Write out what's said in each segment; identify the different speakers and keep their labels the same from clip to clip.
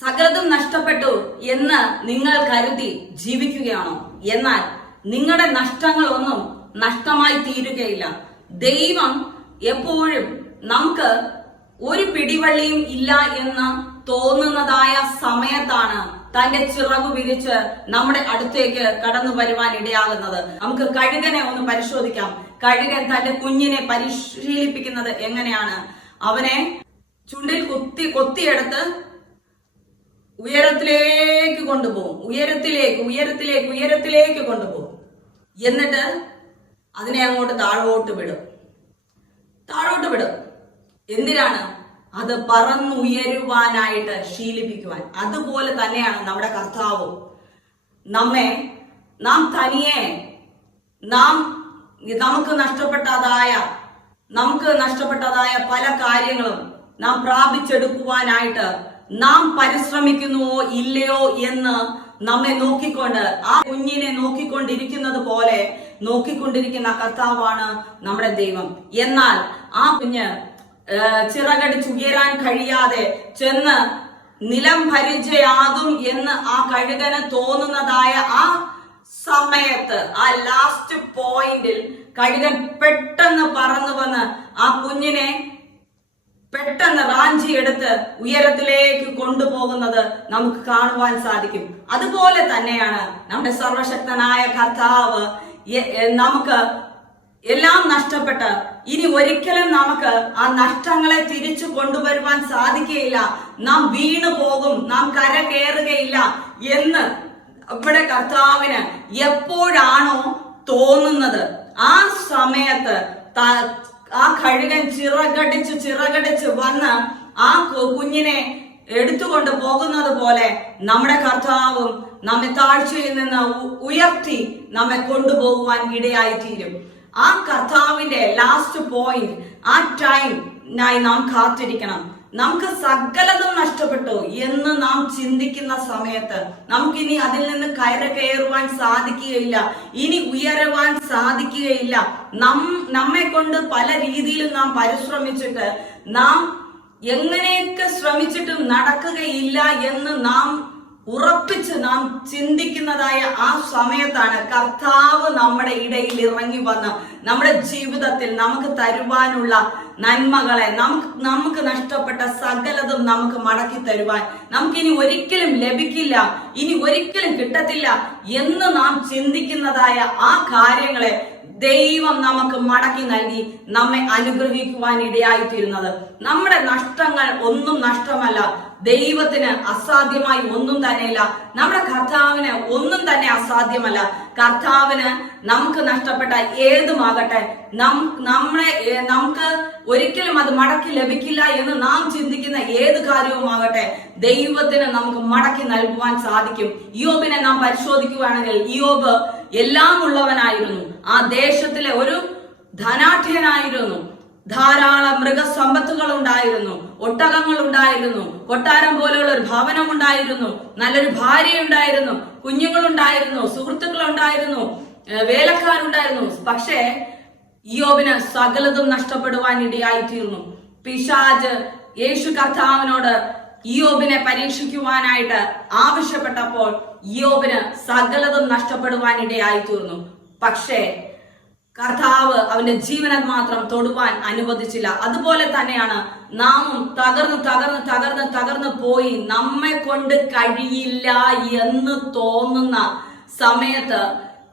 Speaker 1: സകലതും നഷ്ടപ്പെട്ടു എന്ന് നിങ്ങൾ കരുതി ജീവിക്കുകയാണോ? എന്നാൽ നിങ്ങളുടെ നഷ്ടങ്ങൾ ഒന്നും നഷ്ടമായി തീരുകയില്ല. ദൈവം എപ്പോഴും നമുക്ക് ഒരു പിടിവള്ളിയും ഇല്ല എന്ന് തോന്നുന്നതായ സമയത്താണ് തന്റെ ചിറവ് വിരിച്ച് നമ്മുടെ അടുത്തേക്ക് കടന്നു വരുവാൻ ഇടയാകുന്നത്. നമുക്ക് കഴുകനെ ഒന്ന് പരിശോധിക്കാം. കഴുകൻ തന്റെ കുഞ്ഞിനെ പരിശീലിപ്പിക്കുന്നത് എങ്ങനെയാണ്? അവനെ ചുണ്ടിൽ കുത്തി കൊത്തിയെടുത്ത് ഉയരത്തിലേക്ക് കൊണ്ടുപോകും. ഉയരത്തിലേക്ക് ഉയരത്തിലേക്ക് ഉയരത്തിലേക്ക് കൊണ്ടുപോകും. എന്നിട്ട് അതിനെ അങ്ങോട്ട് താഴോട്ട് വിടും. താഴോട്ട് വിടും. എന്തിനാണ്? അത് പറന്നുയരുവാനായിട്ട് ശീലിപ്പിക്കുവാൻ. അതുപോലെ തന്നെയാണ് നമ്മുടെ കർത്താവും. നമ്മെ നാം തനിയെ നാം നമുക്ക് നഷ്ടപ്പെട്ടതായ നമുക്ക് നഷ്ടപ്പെട്ടതായ പല കാര്യങ്ങളും നാം പ്രാപിച്ചെടുക്കുവാനായിട്ട് നാം പരിശ്രമിക്കുന്നുവോ ഇല്ലയോ എന്ന് നമ്മെ നോക്കിക്കൊണ്ട് ആ കുഞ്ഞിനെ നോക്കിക്കൊണ്ടിരിക്കുന്നത് പോലെ നോക്കിക്കൊണ്ടിരിക്കുന്ന കർത്താവാണ് നമ്മുടെ ദൈവം. എന്നാൽ ആ കുഞ്ഞ് ഏഹ്, ചിറകടിച്ചുയരാൻ കഴിയാതെ ചെന്ന് നിലം ഭരിച്ചയാകും എന്ന് ആ കഴുകന് തോന്നുന്നതായ ആ സമയത്ത് ആ ലാസ്റ്റ് പോയിന്റിൽ കഴുകൻ പെട്ടെന്ന് പറന്നു വന്ന് ആ കുഞ്ഞിനെ പെട്ടെന്ന് റാഞ്ചി എടുത്ത് ഉയരത്തിലേക്ക് കൊണ്ടുപോകുന്നത് നമുക്ക് കാണുവാൻ സാധിക്കും. അതുപോലെ തന്നെയാണ് നമ്മുടെ സർവശക്തനായ കർത്താവ് നമുക്ക് എല്ലാം നഷ്ടപ്പെട്ട് ഇനി ഒരിക്കലും നമുക്ക് ആ നഷ്ടങ്ങളെ തിരിച്ചു കൊണ്ടുവരുവാൻ സാധിക്കുകയില്ല. നാം വീണു പോകും നാം കര കയറുകയില്ല എന്ന് ഇവിടെ കർത്താവിന് എപ്പോഴാണോ തോന്നുന്നത്. ആ സമയത്ത് ആ കഴുകൻ ചിറകടിച്ച് ചിറകടിച്ച് വന്ന് ആ കുഞ്ഞിനെ എടുത്തുകൊണ്ട് പോകുന്നത് പോലെ നമ്മുടെ കർത്താവും നമ്മെ താഴ്ചയിൽ നിന്ന് ഉയർത്തി നമ്മെ കൊണ്ടുപോകുവാൻ ഇടയായിത്തീരും. ആ കർത്താവിന്റെ ലാസ്റ്റ് പോയിന്റ് ആ ടൈം നായി നാം കാത്തിരിക്കണം. നമുക്ക് സകലതും എന്ന് നാം ചിന്തിക്കുന്ന സമയത്ത് നമുക്കിനി അതിൽ നിന്ന് കയറ കയറുവാൻ സാധിക്കുകയില്ല. ഇനി ഉയരുവാൻ സാധിക്കുകയില്ല. നം നമ്മെ കൊണ്ട് പല രീതിയിലും നാം പരിശ്രമിച്ചിട്ട് നാം എങ്ങനെയൊക്കെ ശ്രമിച്ചിട്ടും നടക്കുകയില്ല എന്ന് നാം ഉറപ്പിച്ച് നാം ചിന്തിക്കുന്നതായ ആ സമയത്താണ് കർത്താവ് നമ്മുടെ ഇടയിൽ ഇറങ്ങി വന്ന് നമ്മുടെ ജീവിതത്തിൽ നമുക്ക് തരുവാനുള്ള നന്മകളെ നമുക്ക് നമുക്ക് നഷ്ടപ്പെട്ട സകലതും നമുക്ക് മടക്കി തരുവാൻ നമുക്കിനി ഒരിക്കലും ലഭിക്കില്ല ഇനി ഒരിക്കലും കിട്ടത്തില്ല എന്ന് നാം ചിന്തിക്കുന്നതായ ആ കാര്യങ്ങളെ ദൈവം നമുക്ക് മടക്കി നൽകി നമ്മെ അനുഗ്രഹിക്കുവാൻ ഇടയായിത്തീരുന്നത്. നമ്മുടെ നഷ്ടങ്ങൾ ഒന്നും നഷ്ടമല്ല. ദൈവത്തിന് അസാധ്യമായി ഒന്നും തന്നെയില്ല. നമ്മുടെ കർത്താവിന് ഒന്നും തന്നെ അസാധ്യമല്ല. കർത്താവിന് നമുക്ക് നഷ്ടപ്പെട്ട ഏതുമാകട്ടെ നം നമ്മളെ നമുക്ക് ഒരിക്കലും അത് മടക്കി ലഭിക്കില്ല എന്ന് നാം ചിന്തിക്കുന്ന ഏത് കാര്യവുമാകട്ടെ ദൈവത്തിന് നമുക്ക് മടക്കി നൽകുവാൻ സാധിക്കും. യോബിനെ നാം പരിശോധിക്കുകയാണെങ്കിൽ യോബ് എല്ലാം ഉള്ളവനായിരുന്നു ആ ദേശത്തിലെ ഒരു ധനാഠ്യനായിരുന്നു. ധാരാളം മൃഗസമ്പത്തുകൾ ഉണ്ടായിരുന്നു ഒട്ടകങ്ങൾ ഉണ്ടായിരുന്നു കൊട്ടാരം പോലെയുള്ള ഒരു ഭവനം ഉണ്ടായിരുന്നു നല്ലൊരു ഭാര്യ ഉണ്ടായിരുന്നു കുഞ്ഞുങ്ങളുണ്ടായിരുന്നു. സുഹൃത്തുക്കൾ ഉണ്ടായിരുന്നു വേലക്കാരുണ്ടായിരുന്നു. പക്ഷേ യോബിന് സകലതും നഷ്ടപ്പെടുവാൻ ഇടയായിത്തീർന്നു പിശാജ് യേശു കർത്താവിനോട് യോബിനെ പരീക്ഷിക്കുവാനായിട്ട് ആവശ്യപ്പെട്ടപ്പോൾ യോബിന് സകലതും നഷ്ടപ്പെടുവാൻ ഇടയായിത്തീർന്നു പക്ഷേ കർത്താവ് അവന്റെ ജീവനെ മാത്രം തൊടുവാൻ അനുവദിച്ചില്ല. അതുപോലെ തന്നെയാണ് നാമും തകർന്ന് തകർന്ന് തകർന്ന് തകർന്ന് പോയി നമ്മെ കൊണ്ട് കഴിയില്ല എന്ന് തോന്നുന്ന സമയത്ത്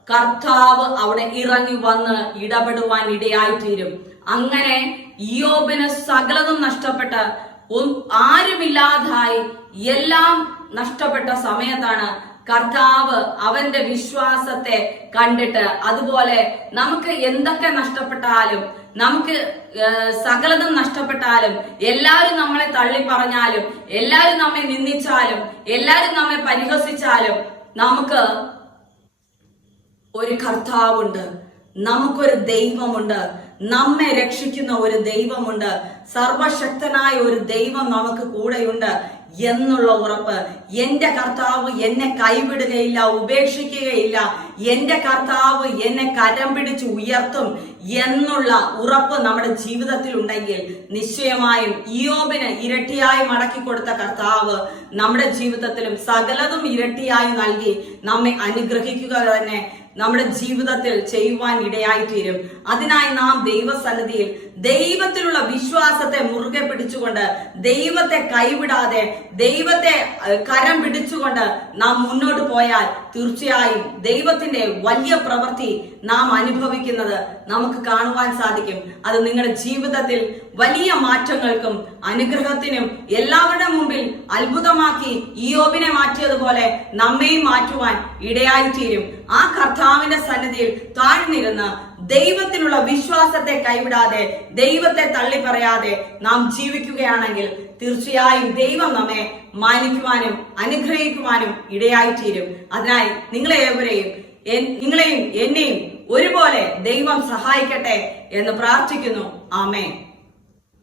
Speaker 1: കർത്താവ് അവിടെ ഇറങ്ങി വന്ന് ഇടപെടുവാൻ ഇടയായിത്തീരും അങ്ങനെ യോബിന് സകലതും നഷ്ടപ്പെട്ട് ആരുമില്ലാതായി എല്ലാം നഷ്ടപ്പെട്ട സമയത്താണ് കർത്താവ് അവന്റെ വിശ്വാസത്തെ കണ്ടിട്ട് അതുപോലെ നമുക്ക് എന്തൊക്കെ നഷ്ടപ്പെട്ടാലും നമുക്ക് സകലതും നഷ്ടപ്പെട്ടാലും എല്ലാവരും നമ്മളെ തള്ളി പറഞ്ഞാലും എല്ലാവരും നമ്മെ നിന്ദിച്ചാലും എല്ലാവരും നമ്മെ പരിഹസിച്ചാലും നമുക്ക് ഒരു കർത്താവുണ്ട് നമുക്കൊരു ദൈവമുണ്ട്. നമ്മെ രക്ഷിക്കുന്ന ഒരു ദൈവമുണ്ട്. സർവശക്തനായ ഒരു ദൈവം നമുക്ക് കൂടെയുണ്ട് എന്നുള്ള ഉറപ്പ്. എന്റെ കർത്താവ് എന്നെ കൈവിടുകയില്ല ഉപേക്ഷിക്കുകയില്ല. എന്റെ കർത്താവ് എന്നെ കരം പിടിച്ച് ഉയർത്തും എന്നുള്ള ഉറപ്പ് നമ്മുടെ ജീവിതത്തിൽ ഉണ്ടെങ്കിൽ നിശ്ചയമായും ഇയോബിന് ഇരട്ടിയായി മടക്കി കൊടുത്ത കർത്താവ് നമ്മുടെ ജീവിതത്തിലും സകലതും ഇരട്ടിയായി നൽകി നമ്മെ അനുഗ്രഹിക്കുക തന്നെ. നമ്മുടെ ജീവിതത്തിൽ ചെയ്യുവാൻ ഇടയായിത്തീരും. അതിനായി നാം ദൈവസന്നിധിയിൽ ദൈവത്തിലുള്ള വിശ്വാസത്തെ മുറുകെ പിടിച്ചുകൊണ്ട് ദൈവത്തെ കൈവിടാതെ ദൈവത്തെ കരം പിടിച്ചുകൊണ്ട് നാം മുന്നോട്ട് പോയാൽ തീർച്ചയായും ദൈവത്തിന്റെ വലിയ പ്രവൃത്തി നാം അനുഭവിക്കുന്നത് നമുക്ക് കാണുവാൻ സാധിക്കും. അത് നിങ്ങളുടെ ജീവിതത്തിൽ വലിയ മാറ്റങ്ങൾക്കും അനുഗ്രഹത്തിനും എല്ലാവരുടെ മുമ്പിൽ അത്ഭുതമാക്കി ഇയോബിനെ മാറ്റിയതുപോലെ നമ്മയും മാറ്റുവാൻ ഇടയായിത്തീരും. ആ കർത്താവിന്റെ സന്നിധിയിൽ താഴ്ന്നിരുന്ന് ദൈവത്തിലുള്ള വിശ്വാസത്തെ കൈവിടാതെ ദൈവത്തെ തള്ളി പറയാതെ നാം ജീവിക്കുകയാണെങ്കിൽ തീർച്ചയായും ദൈവം നമ്മെ മാനിക്കുവാനും അനുഗ്രഹിക്കുവാനും ഇടയായിത്തീരും. അതിനായി നിങ്ങളെ ഏവരെയും നിങ്ങളെയും എന്നെയും ഒരുപോലെ ദൈവം സഹായിക്കട്ടെ എന്ന് പ്രാർത്ഥിക്കുന്നു. ആമേൻ.